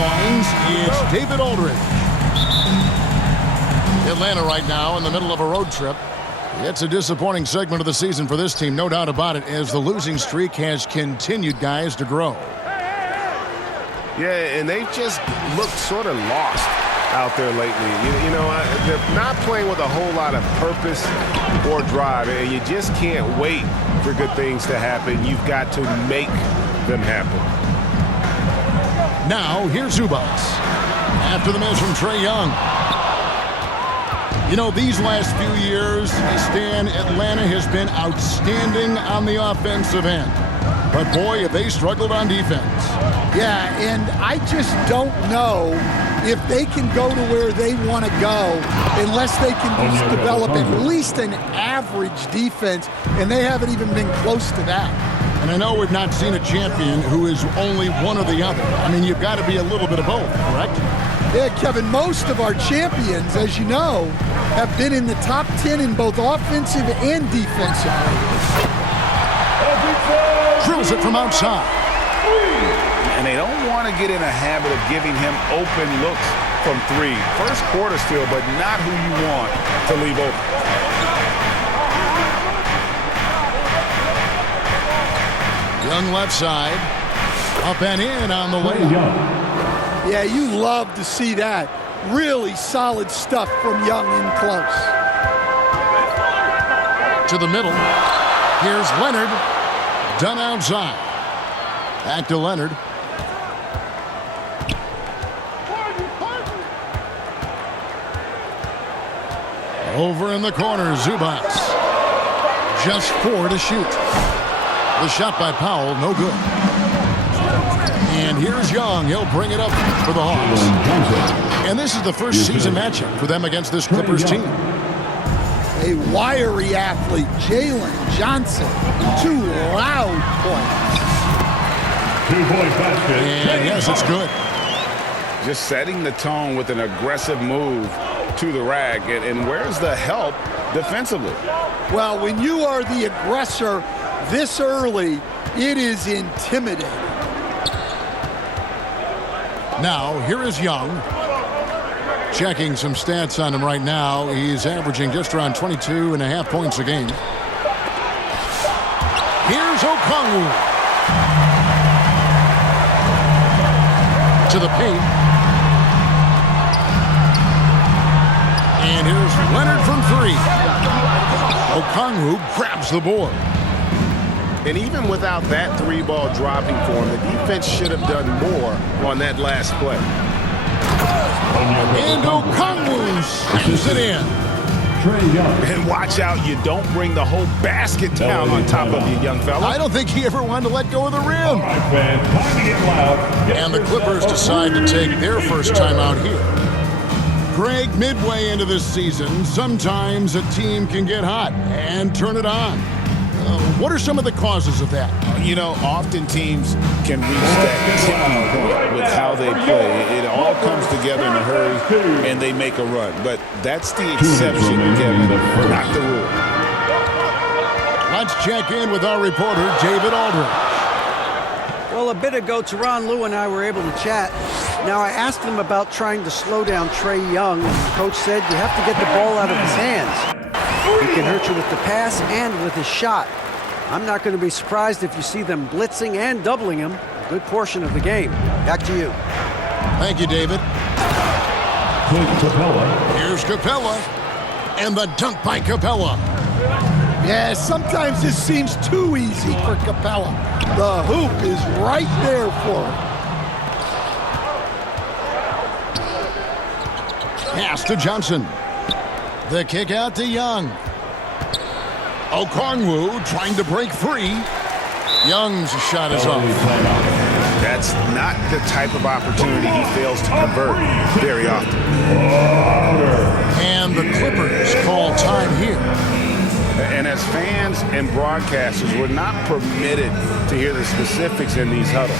sidelines, it's David Aldridge. Atlanta right now in the middle of a road trip. It's a disappointing segment of the season for this team, no doubt about it, as the losing streak has continued, guys, to grow. Yeah, and they've just looked sort of lost out there lately. You know, they're not playing with a whole lot of purpose or drive, and you just can't wait for good things to happen. You've got to make them happen. Now, here's Zubac. After the miss from Trae Young. You know, these last few years, Stan, Atlanta has been outstanding on the offensive end. But, boy, have they struggled on defense. Yeah, and I just don't know if they can go to where they want to go unless they can develop at least an average defense, and they haven't even been close to that. And I know we've not seen a champion who is only one or the other. I mean, you've got to be a little bit of both, correct? Yeah, Kevin, most of our champions, as you know, have been in the top 10 in both offensive and defensive ratings. Drills it from outside. And they don't want to get in a habit of giving him open looks from three. First quarter still, but not who you want to leave open. Young left side. Up and in on the way. Yeah, you love to see that. Really solid stuff from Young in close. To the middle. Here's Leonard. Done outside. Back to Leonard. Over in the corner, Zubac. Just 4 to shoot. The shot by Powell, no good. And here's Young. He'll bring it up for the Hawks. And this is the first season matchup for them against this Clippers team. A wiry athlete, Jalen Johnson. 2 loud points. 2-point basket. And yes, it's good. Just setting the tone with an aggressive move to the rack. And where's the help defensively? Well, when you are the aggressor this early, it is intimidating. Now, here is Young. Checking some stats on him right now. He's averaging just around 22.5 points a game. Here's Okongwu. To the paint. And here's Leonard from 3. Okongwu grabs the board. And even without that 3-ball dropping for him, the defense should have done more on that last play. And Okongwu slams it in. Trae Young. And watch out, you don't bring the whole basket down on top of you, young fella. I don't think he ever wanted to let go of the rim. All right, fans, time to get loud. Get And the Clippers decide to take their first time out here. Greg, midway into this season, sometimes a team can get hot and turn it on. What are some of the causes of that? You know, often teams can reach that tipping point with how they play. It all comes together in a hurry, and they make a run. But that's the exception, Kevin, not the rule. Let's check in with our reporter, David Aldridge. Well, a bit ago, Tyronn Lue and I were able to chat. Now, I asked him about trying to slow down Trae Young, and the coach said you have to get the ball out of his hands. He can hurt you with the pass and with his shot. I'm not going to be surprised if you see them blitzing and doubling him a good portion of the game. Back to you. Thank you, David. Clint Capella. Here's Capella. And the dunk by Capella. Yeah, sometimes this seems too easy for Capella. The hoop is right there for him. Pass to Johnson. The kick out to Young. Okongwu trying to break free. Young's shot is off. That's not the type of opportunity he fails to convert very often. And the Clippers call time here. And as fans and broadcasters, we're not permitted to hear the specifics in these huddles.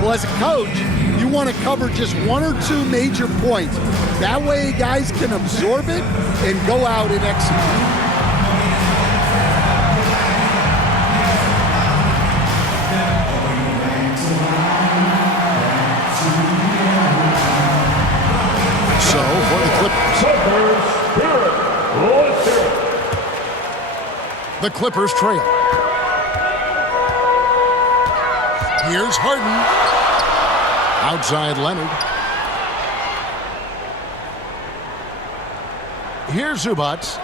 Well, as a coach, you want to cover just 1 or 2 major points. That way guys can absorb it and go out and execute. Clippers Spirit. Let's hear it. The Clippers trail. Here's Harden. Outside Leonard. Here's Zubac.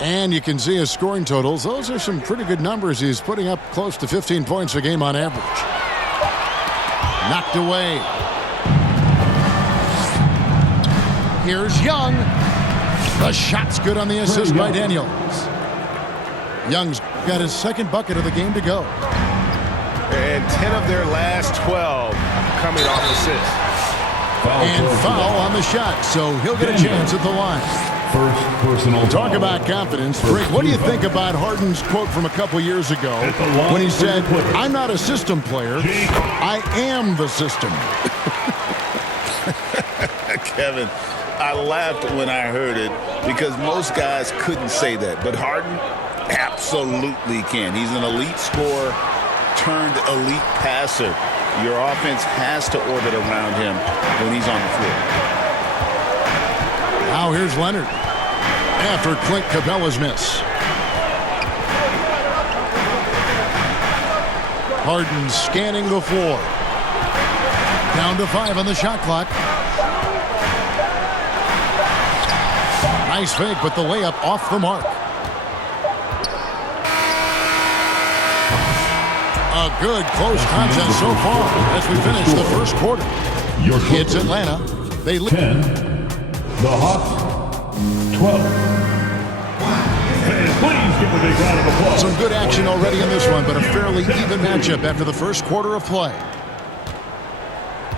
And you can see his scoring totals. Those are some pretty good numbers. He's putting up close to 15 points a game on average. Knocked away. Here's Young. The shot's good on the assist by Daniels. Young's got his second bucket of the game to go. And 10 of their last 12 coming off assists. And foul on the shot, so he'll get a chance at the line. First personal Talk foul. about confidence. Rick, what do you think about Harden's quote from a couple years ago when he said, "I'm not a system player, I am the system"? Kevin, I laughed when I heard it because most guys couldn't say that. But Harden absolutely can. He's an elite scorer turned elite passer. Your offense has to orbit around him when he's on the floor. Now here's Leonard after Clint Capella's miss. Harden scanning the floor. Down to 5 on the shot clock. Nice fake, but the layup off the mark. A good close contest so far as we finish the first quarter. It's Atlanta. They lead. 10. The Hawks 12. And please give a big round of applause. Some good action already in this one, but a fairly even matchup after the first quarter of play.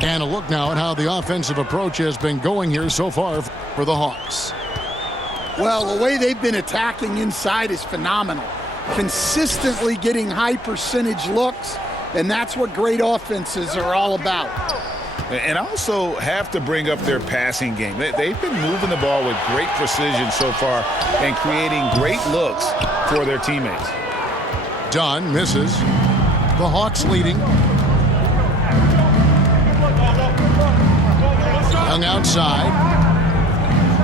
And a look now at how the offensive approach has been going here so far for the Hawks. Well, the way they've been attacking inside is phenomenal. Consistently getting high percentage looks, and that's what great offenses are all about. And also have to bring up their passing game. They've been moving the ball with great precision so far and creating great looks for their teammates. Dunn misses. The Hawks leading. Young outside.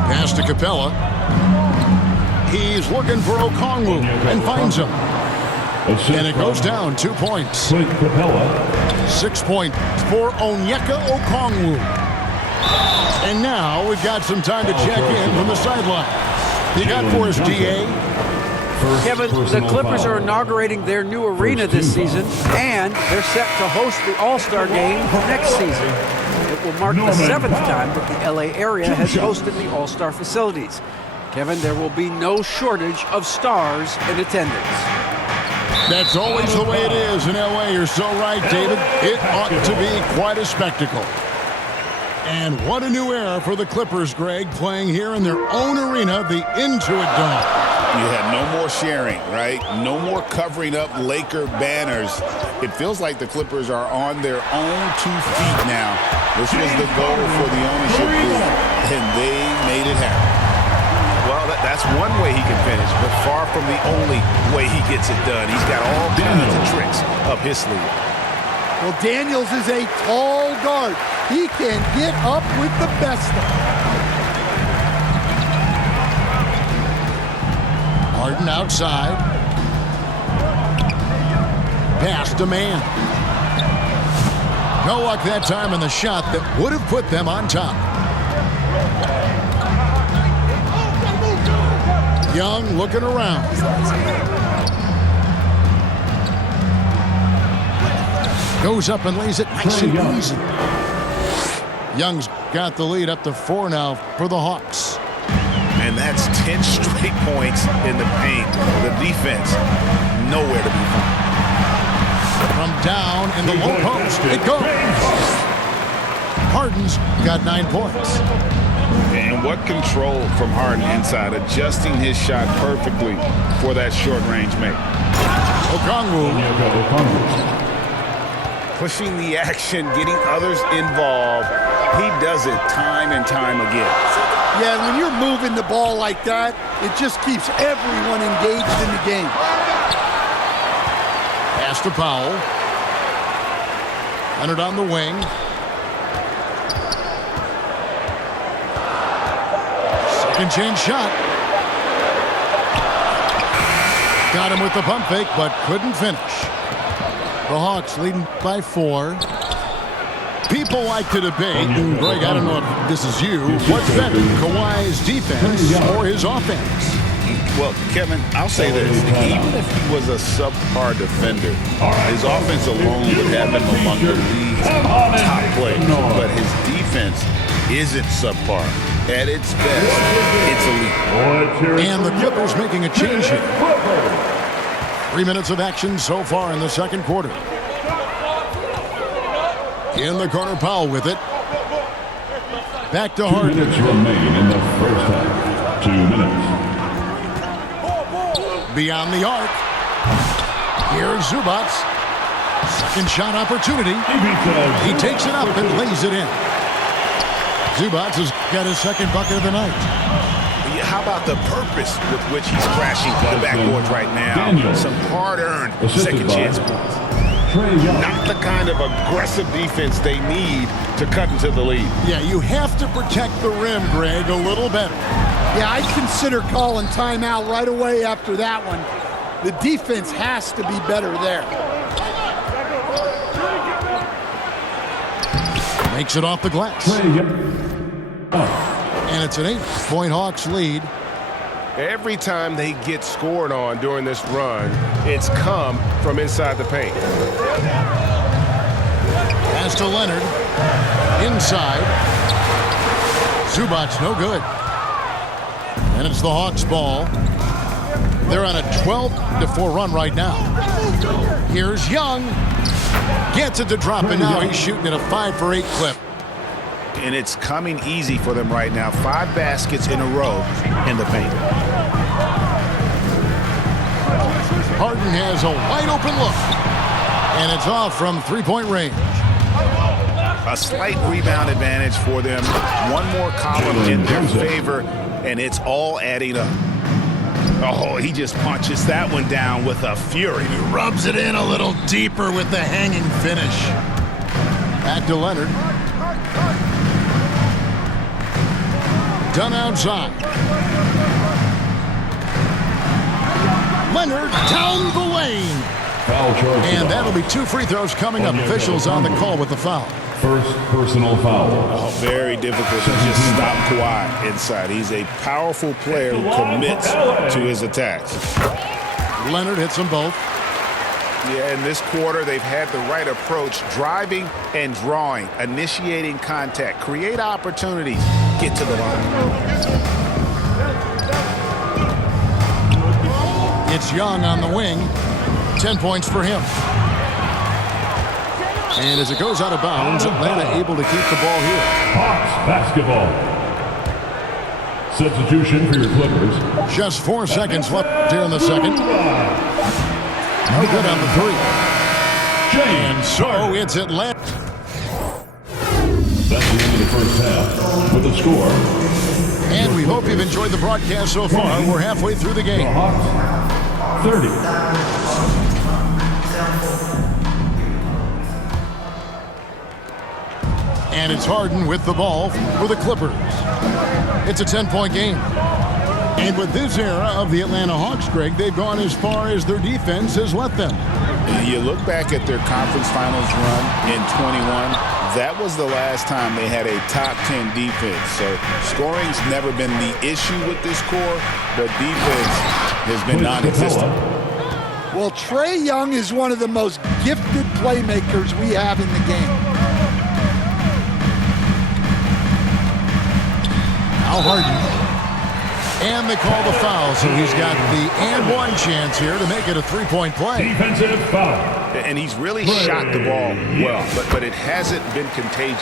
Pass to Capella. He's looking for Okongwu and finds him. And it goes down 2 points. Clint Capella. 6 points for Onyeka Okongwu. And now we've got some time to check in from the sideline. You got for us, DA? Kevin, the Clippers are inaugurating their new arena this season, and they're set to host the All-Star Game next season. It will mark the 7th time that the LA area has hosted the All-Star facilities. Kevin, there will be no shortage of stars in attendance. That's always the way it is in LA. You're so right, David. It ought to be quite a spectacle. And what a new era for the Clippers, Greg, playing here in their own arena, the Intuit Dome. You have no more sharing, right? No more covering up Laker banners. It feels like the Clippers are on their own 2 feet now. This was the goal for the ownership group, and they made it happen. Well, that's one way he can finish, but far from the only way he gets it done. He's got all kinds of tricks up his sleeve. Well, Daniels is a tall guard. He can get up with the best of them. Harden outside. Pass to man. No luck that time in the shot that would have put them on top. Young looking around. Goes up and lays it nice and easy. Young's got the lead up to 4 now for the Hawks. And that's 10 straight points in the paint. The defense, nowhere to be found. From down in the low post, it goes. Harden's got 9 points. And what control from Harden inside, adjusting his shot perfectly for that short-range make. Okongwu. Pushing the action, getting others involved. He does it time and time again. Yeah, when you're moving the ball like that, it just keeps everyone engaged in the game. Pass to Powell. Leonard on the wing. Second chance shot. Got him with the pump fake, but couldn't finish. The Hawks leading by 4. People like to debate, and Greg, I don't know if this is you, what's better, Kawhi's defense or his offense? Well, Kevin, I'll say this. Even if he was a subpar defender, his offense alone would have him among the league's top players. But his defense isn't subpar. At its best, it's elite. And the Clippers making a change here. 3 minutes of action so far in the second quarter. In the corner, Powell with it. Back to 2 Harden. minutes remain in the first half. 2 minutes. Beyond the arc. Here's Zubac. Second shot opportunity. He takes it up and lays it in. Zubac has got his second bucket of the night. How about the purpose with which he's crashing the backboards right now? Some hard-earned second chance points. Not the kind of aggressive defense they need to cut into the lead. Yeah, you have to protect the rim, Greg, a little better. Yeah, I'd consider calling timeout right away after that one. The defense has to be better there. Makes it off the glass. And it's an 8-point Hawks lead. Every time they get scored on during this run, it's come from inside the paint. Pass to Leonard. Inside. Zubac, no good. And it's the Hawks' ball. They're on a 12-4 run right now. Here's Young. Gets it to drop, and now he's shooting at a 5-for-8 clip. And it's coming easy for them right now. 5 baskets in a row in the paint. Harden has a wide-open look. And it's off from three-point range. A slight rebound advantage for them. One more column in their favor, and it's all adding up. Oh, he just punches that one down with a fury. He rubs it in a little deeper with the hanging finish. Back to Leonard. Done outside. Leonard down the lane. Foul charge. And that'll be 2 free throws coming up. Officials on the call with the foul. First personal foul. Oh, very difficult to just stop Kawhi inside. He's a powerful player who commits to his attacks. Leonard hits them both. Yeah, in this quarter, they've had the right approach, driving and drawing, initiating contact, create opportunities, get to the line. It's Young on the wing. 10 points for him. And as it goes out of bounds, Atlanta able to keep the ball here. Hawks basketball. Substitution for your Clippers. Just 4 seconds left here in the second. No good on the 3. And so it's Atlanta. That's the end of the first half with the score. And we hope you've enjoyed the broadcast so far. We're halfway through the The game. Hawks 30. And it's Harden with the ball for the Clippers. It's a 10-point game. And with this era of the Atlanta Hawks, Greg, they've gone as far as their defense has let them. You look back at their conference finals run in 21, that was the last time they had a top 10 defense. So scoring's never been the issue with this core, but defense has been non-existent. Well, Trae Young is one of the most gifted playmakers we have in the game. Al Harden. And they call the foul, so he's got the and one chance here to make it a 3-point play. Defensive foul. And he's really shot the ball well, but it hasn't been contagious.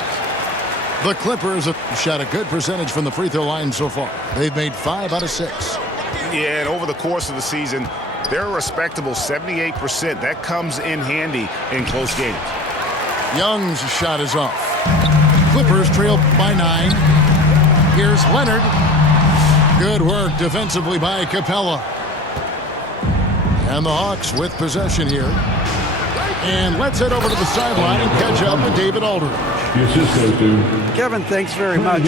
The Clippers have shot a good percentage from the free throw line so far. They've made 5 out of 6. Yeah, and over the course of the season, they're a respectable 78%. That comes in handy in close games. Young's shot is off. Clippers trail by 9. Here's Leonard. Good work defensively by Capella. And the Hawks with possession here. And let's head over to the sideline and catch up with David Aldridge. The assist goes to Kevin, thanks very much.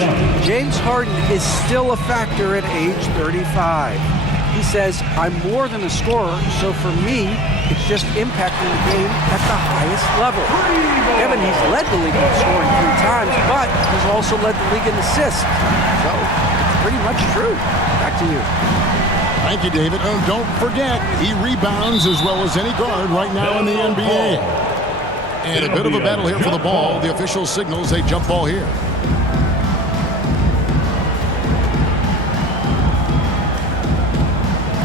James Harden is still a factor at age 35. He says, I'm more than a scorer, so for me, it's just impacting the game at the highest level. Kevin, he's led the league in scoring 3 times, but he's also led the league in assists. So, it's pretty much true. Back to you. Thank you, David. Oh, don't forget, he rebounds as well as any guard right now in the NBA. And a bit of a battle here for the ball. The official signals a jump ball here.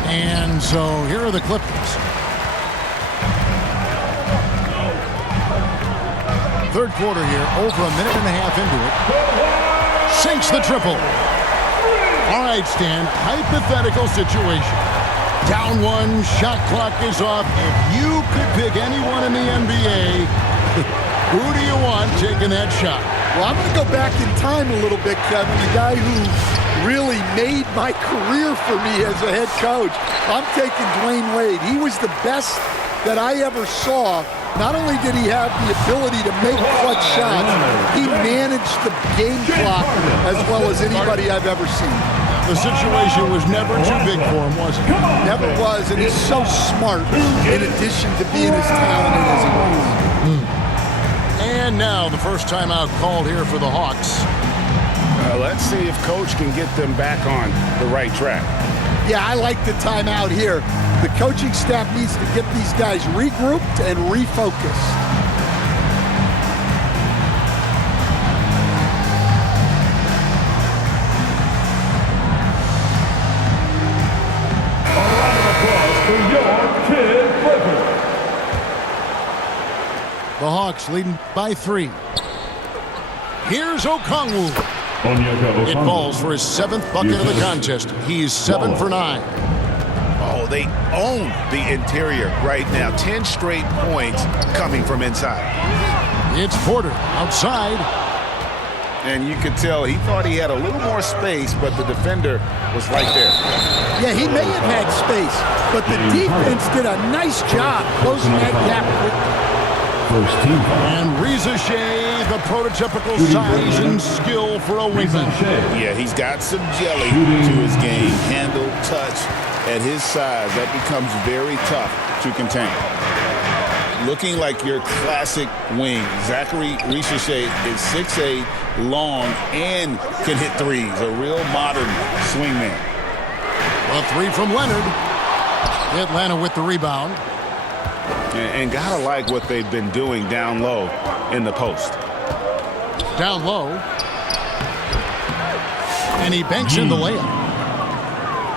And so here are the Clippers. Third quarter here, over a minute and a half into it. Sinks the triple. All right, Stan, hypothetical situation. Down 1, shot clock is off. If you could pick anyone in the NBA, who do you want taking that shot? Well, I'm going to go back in time a little bit, Kevin. The guy who really made my career for me as a head coach. I'm taking Dwayne Wade. He was the best that I ever saw. Not only did he have the ability to make clutch shots, he managed the game clock as well as anybody I've ever seen. The situation was never too big for him, was it? Never was, and he's so smart in addition to being as talented as he was. And now the first timeout called here for the Hawks. Let's see if Coach can get them back on the right track. Yeah, I like the timeout here. The coaching staff needs to get these guys regrouped and refocused. The Hawks leading by 3. Here's Okongwu. It falls for his 7th bucket of the contest. He's 7 for 9. Oh, they own the interior right now. 10 straight points coming from inside. It's Porter outside. And you could tell he thought he had a little more space, but the defender was right there. Yeah, he may have had space, but the defense did a nice job closing that gap quickly. First team foul. And Reza Shea, the prototypical size and skill for a wingman. Yeah, he's got some jelly to his game. Handle, touch. At his size, that becomes very tough to contain. Looking like your classic wing. Zachary Risacher is 6'8", long, and can hit threes. A real modern swingman. A 3 from Leonard. Atlanta with the rebound. And gotta like what they've been doing down low in the post. Down low. And he banks in the layup.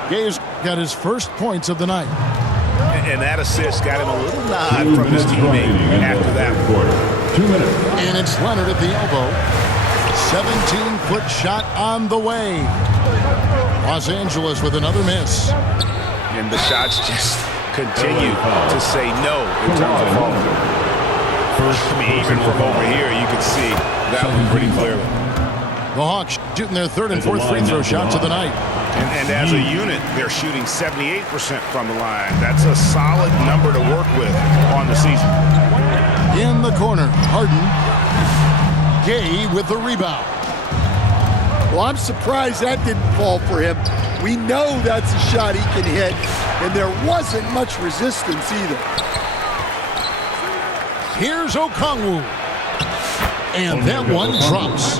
Gay's got his first points of the night. And that assist got him a little nod from his teammate after that quarter. 2 minutes. And it's Leonard at the elbow. 17-foot shot on the way. Los Angeles with another miss. And the shots just continue to say no in terms of falling. I mean, even from over here, you can see that one pretty clearly. The Hawks shooting their 3rd and 4th free throw shots of the night. And as a unit, they're shooting 78% from the line. That's a solid number to work with on the season. In the corner, Harden. Gay with the rebound. Well, I'm surprised that didn't fall for him. We know that's a shot he can hit, and there wasn't much resistance either. Here's Okongwu. And that one drops.